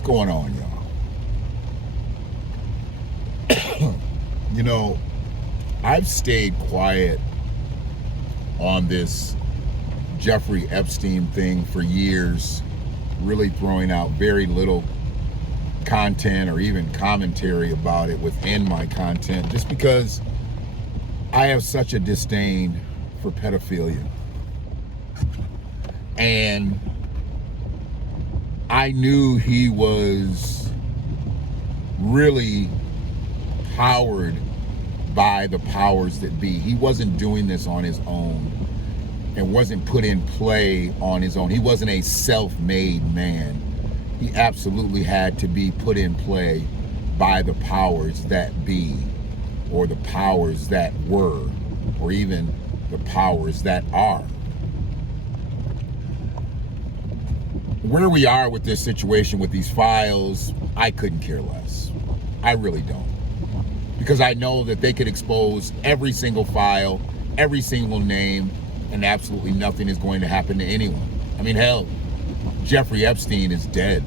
What's going on, y'all? You know, I've stayed quiet on this Jeffrey Epstein thing for years, really throwing out very little content or even commentary about it within my content, just because I have such a disdain for pedophilia. And I knew he was really powered by the powers that be. He wasn't doing this on his own and wasn't put in play on his own. He wasn't a self-made man. He absolutely had to be put in play by the powers that be, or the powers that were, or even the powers that are. Where we are with this situation, with these files, I couldn't care less. I really don't. Because I know that they could expose every single file, every single name, and absolutely nothing is going to happen to anyone. I mean, hell, Jeffrey Epstein is dead.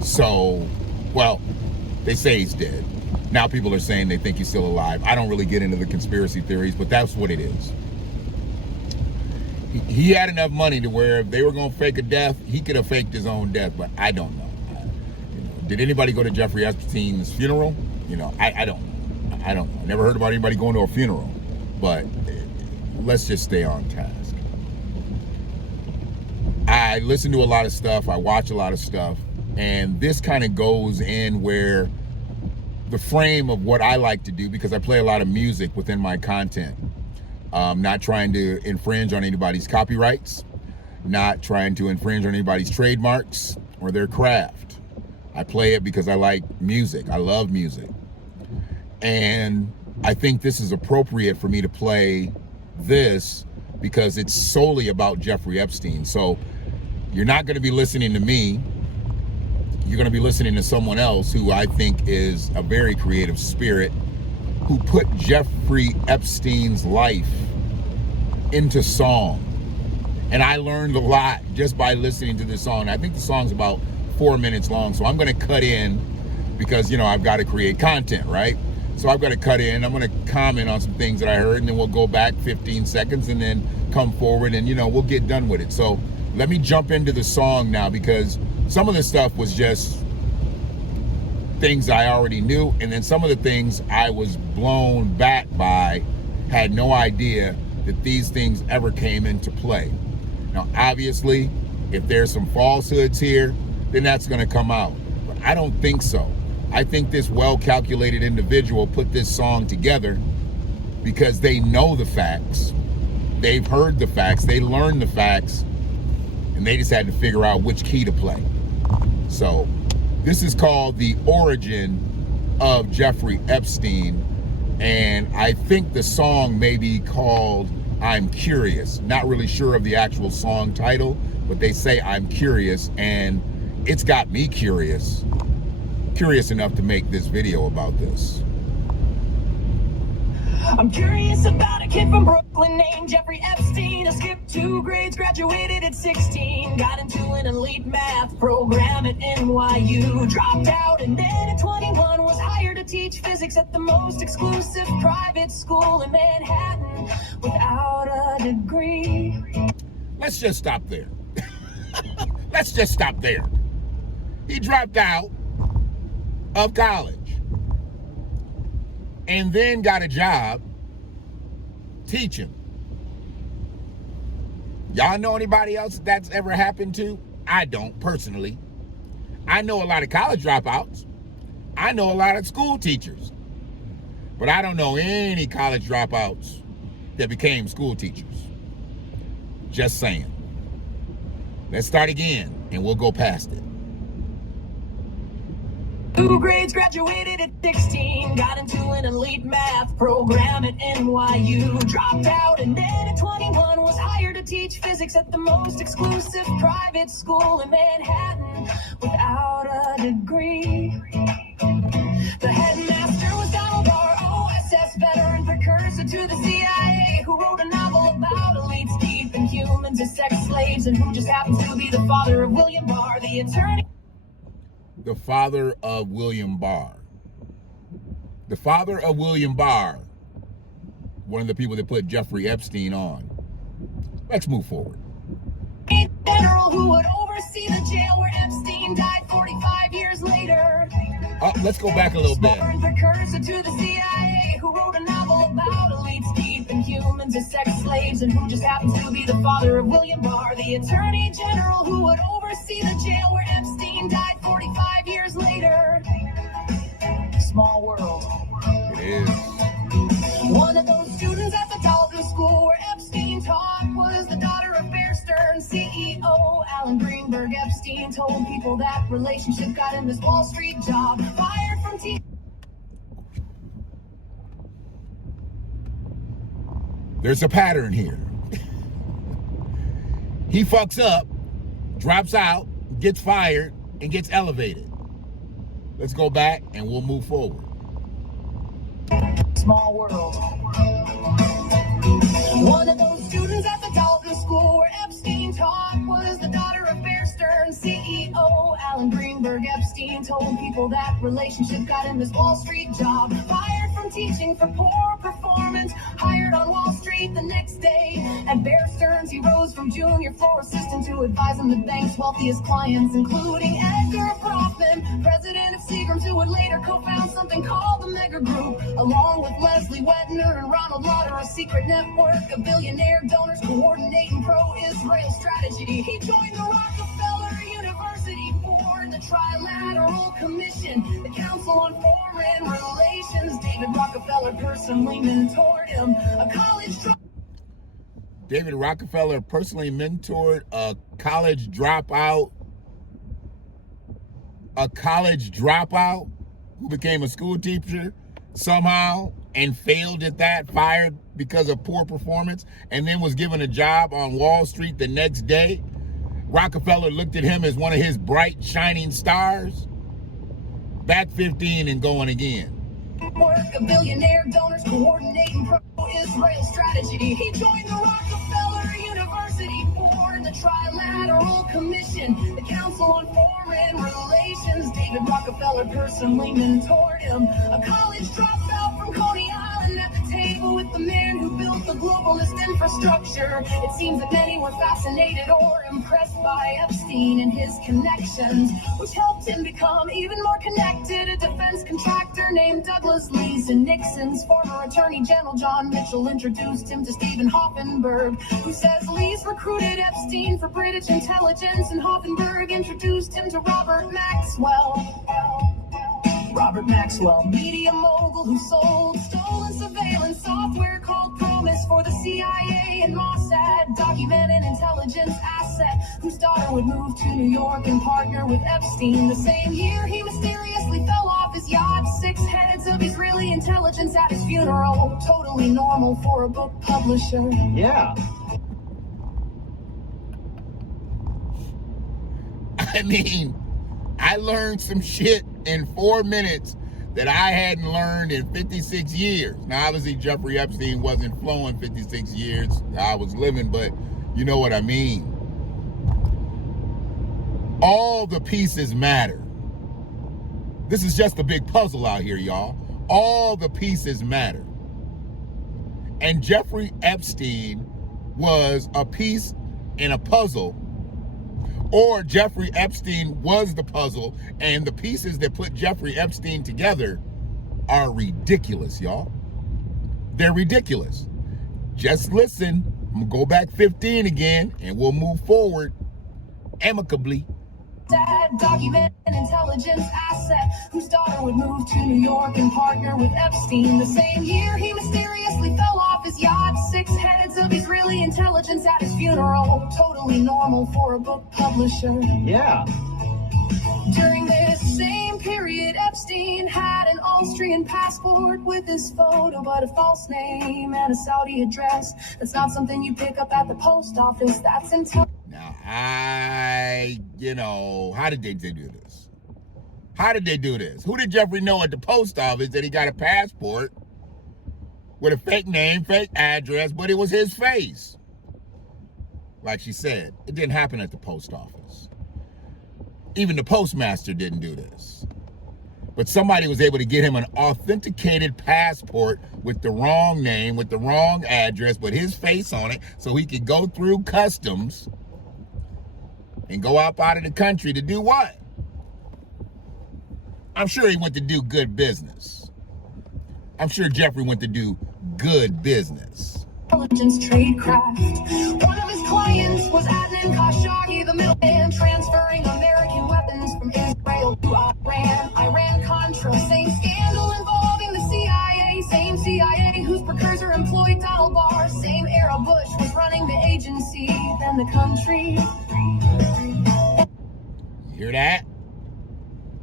So, well, they say he's dead. Now people are saying they think he's still alive. I don't really get into the conspiracy theories, but that's what it is. He had enough money to where if they were going to fake a death, he could have faked his own death, but I don't know. Did anybody go to Jeffrey Epstein's funeral? I don't know. I don't know. I never heard about anybody going to a funeral, but let's just stay on task. I listen to a lot of stuff. I watch a lot of stuff, and this kind of goes in where the frame of what I like to do, because I play a lot of music within my content. Not trying to infringe on anybody's copyrights, not trying to infringe on anybody's trademarks or their craft. I play it because I like music. I love music. And I think this is appropriate for me to play this because it's solely about Jeffrey Epstein. So you're not going to be listening to me. You're going to be listening to someone else who I think is a very creative spirit, who put Jeffrey Epstein's life into song. And I learned a lot just by listening to this song. I think the song's about 4 minutes long, so I'm going to cut in because, I've got to create content, right? So I've got to cut in. I'm going to comment on some things that I heard, and then we'll go back 15 seconds and then come forward and, we'll get done with it. So let me jump into the song now, because some of this stuff was just things I already knew, and then some of the things I was blown back by, had no idea that these things ever came into play. Now, obviously, if there's some falsehoods here, then that's going to come out. But I don't think so. I think this well-calculated individual put this song together because they know the facts, they've heard the facts, they learned the facts, and they just had to figure out which key to play. So this is called The Origin of Jeffrey Epstein, and I think the song may be called I'm Curious. Not really sure of the actual song title, but they say I'm curious, and it's got me curious enough to make this video about this. I'm curious about a kid from Brooklyn named Jeffrey Epstein. I skipped 2 grades, graduated at 16, got into an elite math program at NYU, dropped out, and then at 21 was hired to teach physics at the most exclusive private school in Manhattan without a degree. Let's just stop there. Let's just stop there. He dropped out of college and then got a job teaching. Y'all know anybody else that's ever happened to? I don't, personally. I know a lot of college dropouts. I know a lot of school teachers. But I don't know any college dropouts that became school teachers. Just saying. Let's start again, and we'll go past it. 2 grades, graduated at 16, got into an elite math program at NYU, dropped out, and then at 21 was hired to teach physics at the most exclusive private school in Manhattan without a degree. The headmaster was Donald R. OSS veteran, precursor to the CIA, who wrote a novel about elites deep in humans as sex slaves, and who just happens to be the father of William Barr, the attorney. the father of William Barr. The father of William Barr, one of the people that put Jeffrey Epstein on. Let's move forward. General who would oversee the jail where Epstein died 45 years later. Let's go back a little bit. Precursor to the CIA, who wrote a novel about elites keeping humans as sex slaves, and who just happens to be the father of William Barr, the Attorney General who would oversee the jail where Epstein died 45 years later. Small world. It is. One of those students at the Dalton School where Epstein taught was the daughter of Bear Stearns CEO Alan Greenberg. Epstein told people that relationship got him this Wall Street job, fired from teaching. There's a pattern here. He fucks up, drops out, gets fired, and gets elevated. Let's go back and we'll move forward. Small world. One of those students at the Dalton School where Epstein taught was the daughter of Bear Stearns CEO Alan Greenberg. Epstein told people that relationship got him this Wall Street job, fired from teaching for poor performance, hired on Wall Street the next day. At Bear Stearns, he rose from junior floor assistant to advising the bank's wealthiest clients, including Edgar Brockman, president of Seagram's, who would later co-found something called the Mega Group, along with Leslie Wedner and Ronald Lauder, a secret network of billionaire donors coordinating pro-Israel strategy. He joined the Rockefeller University board, the Trilateral Commission, the Council on Foreign Relations. David Rockefeller personally mentored him. David Rockefeller personally mentored a college dropout who became a school teacher somehow and failed at that, fired because of poor performance, and then was given a job on Wall Street the next day. Rockefeller looked at him as one of his bright, shining stars. Back 15 and going again. Work of billionaire donors coordinating pro-Israel strategy. He joined the Rockefeller University board, the Trilateral Commission, the Council on Foreign Relations. David Rockefeller personally mentored him. A college dropout from Coney Island, at the table with the man who built the globalist infrastructure. It seems that many were fascinated or impressed by Epstein and his connections, which helped him become even more connected. A defense contractor named Douglas Leeson. Nixon's former Attorney General John Mitchell introduced him to Stephen Hoffenberg, who says Lee's recruited Epstein for British intelligence, and Hoffenberg introduced him to Robert Maxwell. Robert Maxwell, media mogul who sold stolen surveillance software called Promise for the CIA and Mossad, documented intelligence asset, whose daughter would move to New York and partner with Epstein. The same year, he mysteriously fell off his yacht. 6 heads of Israeli intelligence at his funeral. Totally normal for a book publisher. Yeah. I mean, I learned some shit in 4 minutes that I hadn't learned in 56 years. Now, obviously, Jeffrey Epstein wasn't flowing 56 years. I was living, but you know what I mean. All the pieces matter. This is just a big puzzle out here, y'all. All the pieces matter. And Jeffrey Epstein was a piece in a puzzle, or Jeffrey Epstein was the puzzle, and the pieces that put Jeffrey Epstein together are ridiculous, y'all. They're ridiculous. Just listen. I'm gonna go back 15 again, and we'll move forward amicably. Documented intelligence asset, whose daughter would move to New York and partner with Epstein. The same year, he mysteriously fell off his yacht. 6 heads of Israeli intelligence at his funeral. Totally normal for a book publisher. Yeah. During this same period, Epstein had an Austrian passport with his photo, but a false name and a Saudi address. That's not something you pick up at the post office. That's intelligence. Now, how did they do this? How did they do this? Who did Jeffrey know at the post office that he got a passport with a fake name, fake address, but it was his face? Like she said, it didn't happen at the post office. Even the postmaster didn't do this. But somebody was able to get him an authenticated passport with the wrong name, with the wrong address, but his face on it, so he could go through customs and go out of the country to do what? I'm sure he went to do good business. I'm sure Jeffrey went to do good business. Intelligence tradecraft. One of his clients was Adnan Khashoggi, the middleman, transferring American weapons from Israel to Iran. Iran-Contra, same scandal involving the CIA, same CIA whose precursor employed Donald Barr, same era Bush was running the agency, then the country. You hear that?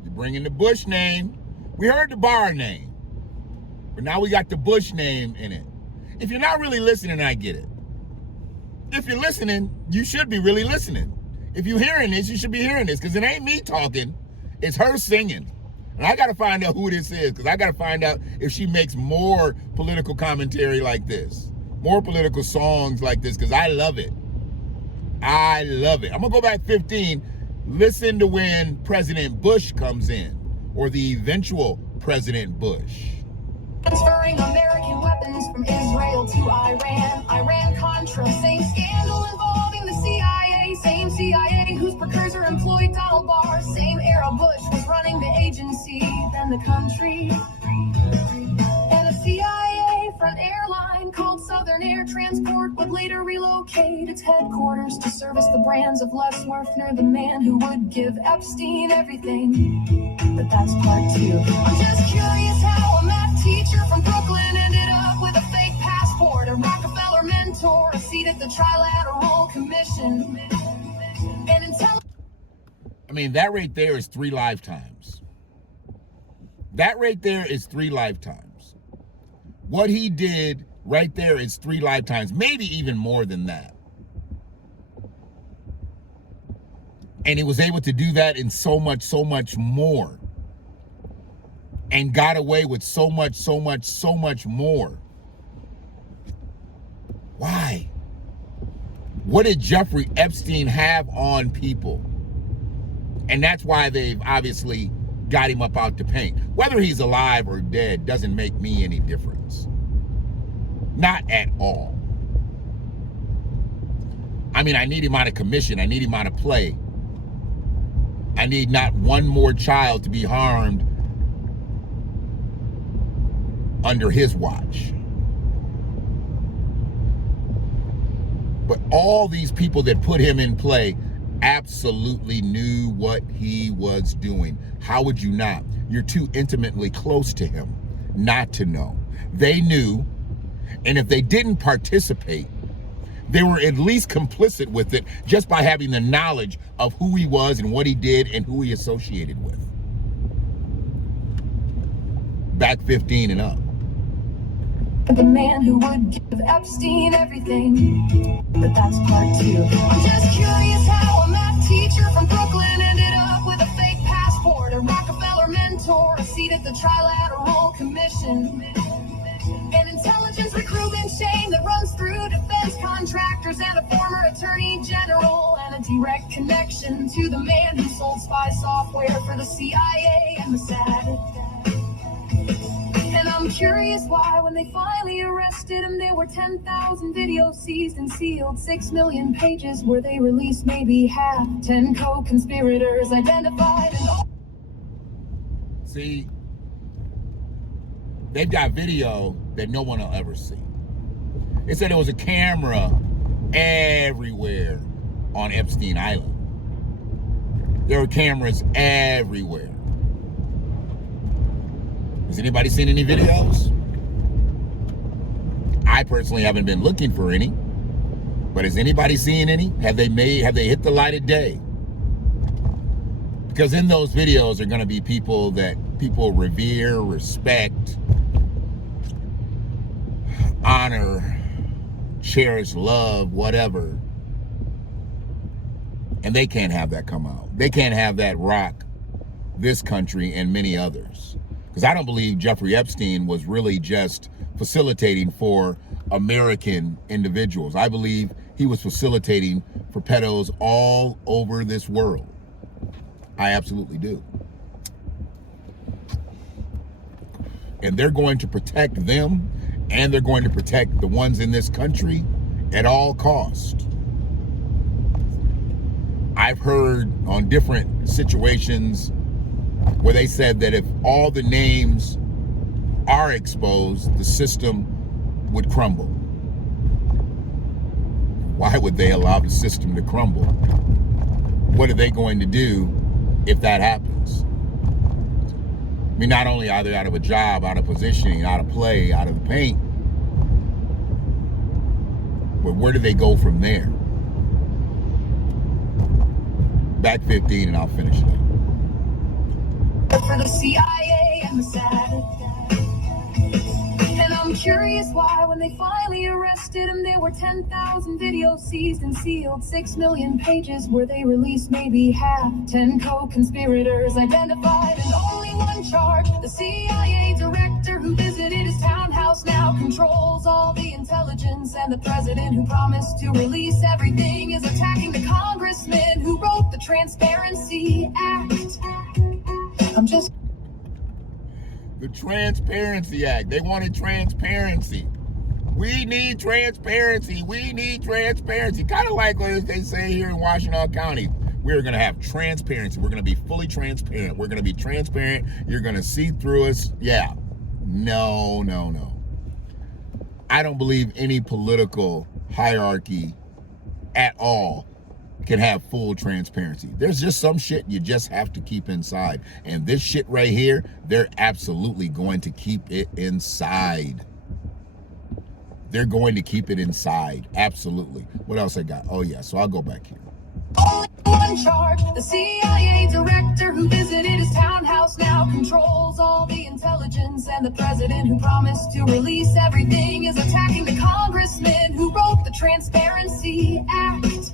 You're bringing the Bush name. We heard the Barr name, but now we got the Bush name in it. If you're not really listening, I get it. If you're listening, you should be really listening. If you're hearing this, you should be hearing this, because it ain't me talking, it's her singing. And I got to find out who this is, because I got to find out if she makes more political commentary like this, more political songs like this, because I love it. I love it. I'm going to go back 15. Listen to when President Bush comes in, or the eventual President Bush. Transferring American weapons from Israel to Iran. Iran-Contra, same scandal involving the CIA, same CIA whose precursor employed Donald Barr, same era Bush was running the agency, then the country. And a CIA front airline called Southern Air Transport would later relocate its headquarters to service the brands of Les Werfner, the man who would give Epstein everything. But that's part 2. I'm just curious how a math teacher from Brooklyn ended up with a fake passport, a Rockefeller mentor, a seat at the Trilateral Commission. I mean, that right there is 3 lifetimes. That right there is 3 lifetimes. What he did right there is 3 lifetimes, maybe even more than that. And he was able to do that in so much more. And got away with so much more. Why? What did Jeffrey Epstein have on people? And that's why they've obviously got him up out the paint. Whether he's alive or dead doesn't make me any difference. Not at all. I mean, I need him out of commission. I need him out of play. I need not one more child to be harmed under his watch. But all these people that put him in play absolutely knew what he was doing. How would you not? You're too intimately close to him not to know. They knew, and if they didn't participate, they were at least complicit with it just by having the knowledge of who he was and what he did and who he associated with. Back 15 and up. The man who would give Epstein everything. But that's part 2. I'm just curious how a math teacher from Brooklyn ended up with a fake passport, a Rockefeller mentor, a seat at the Trilateral Commission. An intelligence recruitment chain that runs through defense contractors and a former attorney general, and a direct connection to the man who sold spy software for the CIA and Mossad. And I'm curious why, when they finally arrested him, there were 10,000 videos seized and sealed, 6 million pages where they released maybe half, 10 co-conspirators identified. And see, they've got video that no one will ever see. They said there was a camera everywhere on Epstein Island. There were cameras everywhere. Has anybody seen any videos? I personally haven't been looking for any, but has anybody seen any? Have they hit the light of day? Because in those videos are going to be people that people revere, respect, honor, cherish, love, whatever. And they can't have that come out. They can't have that rock this country and many others. Because I don't believe Jeffrey Epstein was really just facilitating for American individuals. I believe he was facilitating for pedos all over this world. I absolutely do. And they're going to protect them, and they're going to protect the ones in this country at all cost. I've heard on different situations where they said that if all the names are exposed, the system would crumble. Why would they allow the system to crumble? What are they going to do if that happens? I mean, not only are they out of a job, out of positioning, out of play, out of the paint, but where do they go from there? Back 15 and I'll finish it up. For the CIA and the SAT. And I'm curious why when they finally arrested him, there were 10,000 videos seized and sealed, 6 million pages where they released maybe half, 10 co-conspirators identified and only one charge. The CIA director who visited his townhouse now controls all the intelligence, and the president who promised to release everything is attacking the congressman who wrote the Transparency Act. I'm just... The Transparency Act. They wanted transparency. We need transparency. We need transparency. Kind of like what they say here in Washington County. We're going to have transparency. We're going to be fully transparent. We're going to be transparent. You're going to see through us. Yeah. No. I don't believe any political hierarchy at all can have full transparency. There's just some shit you just have to keep inside. And this shit right here, they're absolutely going to keep it inside. They're going to keep it inside. Absolutely. What else I got? Oh yeah, so I'll go back here. Only one charge. The CIA director who visited his townhouse now controls all the intelligence, and the president who promised to release everything is attacking the congressman who wrote the Transparency Act.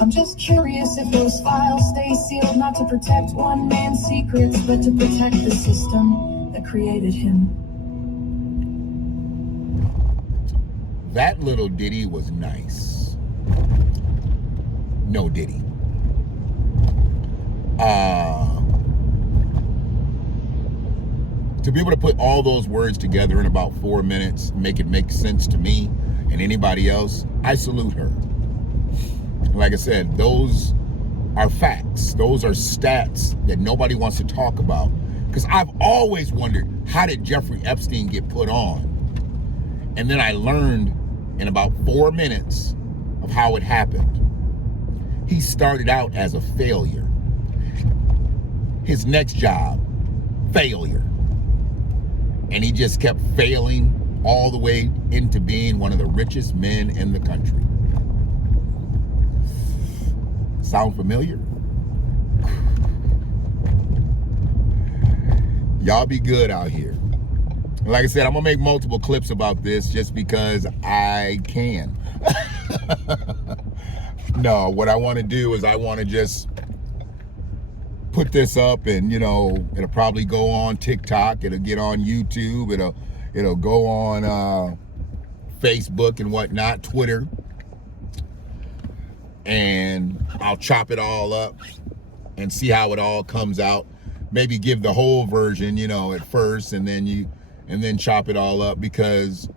I'm just curious if those files stay sealed, not to protect one man's secrets, but to protect the system that created him. That little ditty was nice. No ditty. To be able to put all those words together in about 4 minutes, make it make sense to me and anybody else, I salute her. Like I said, those are facts. Those are stats that nobody wants to talk about. Because I've always wondered, how did Jeffrey Epstein get put on? And then I learned in about 4 minutes of how it happened. He started out as a failure. His next job, failure. And he just kept failing all the way into being one of the richest men in the country. Sound familiar? Y'all be good out here. Like I said, I'm gonna make multiple clips about this just because I can. No, what I want to do is I want to just put this up, and it'll probably go on TikTok, it'll get on YouTube, it'll go on Facebook and whatnot, Twitter. And I'll chop it all up and see how it all comes out. Maybe give the whole version, at first, and then chop it all up, because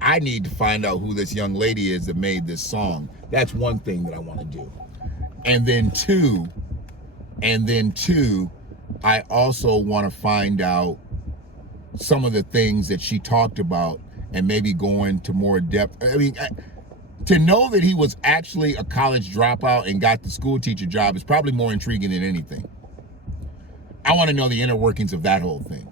I need to find out who this young lady is that made this song. That's one thing that I want to do. And then two, I also want to find out some of the things that she talked about and maybe go into more depth. I mean, to know that he was actually a college dropout and got the school teacher job is probably more intriguing than anything. I want to know the inner workings of that whole thing.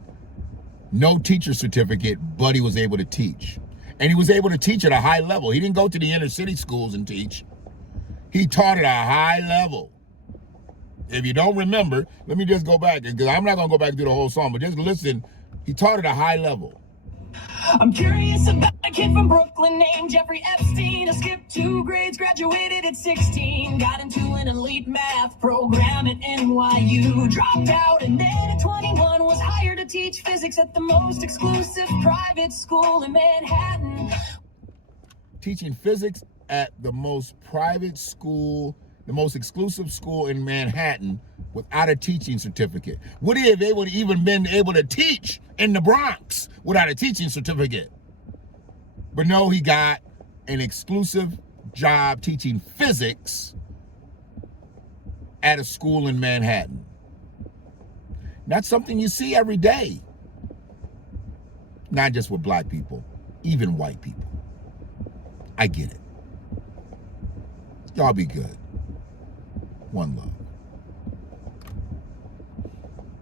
No teacher certificate, but he was able to teach. And he was able to teach at a high level. He didn't go to the inner city schools and teach. He taught at a high level. If you don't remember, let me just go back, because I'm not going to go back and do the whole song, but just listen. He taught at a high level. I'm curious about a kid from Brooklyn named Jeffrey Epstein. Skipped 2 grades, graduated at 16. Got into an elite math program at NYU. Dropped out and then at 21 was hired to teach physics at the most exclusive private school in Manhattan. Teaching physics at the most private school the most exclusive school in Manhattan, without a teaching certificate? Would he have even been able to teach in the Bronx without a teaching certificate? But no, he got an exclusive job teaching physics at a school in Manhattan. That's something you see every day. Not just with black people, even white people. I get it. Y'all be good. One love.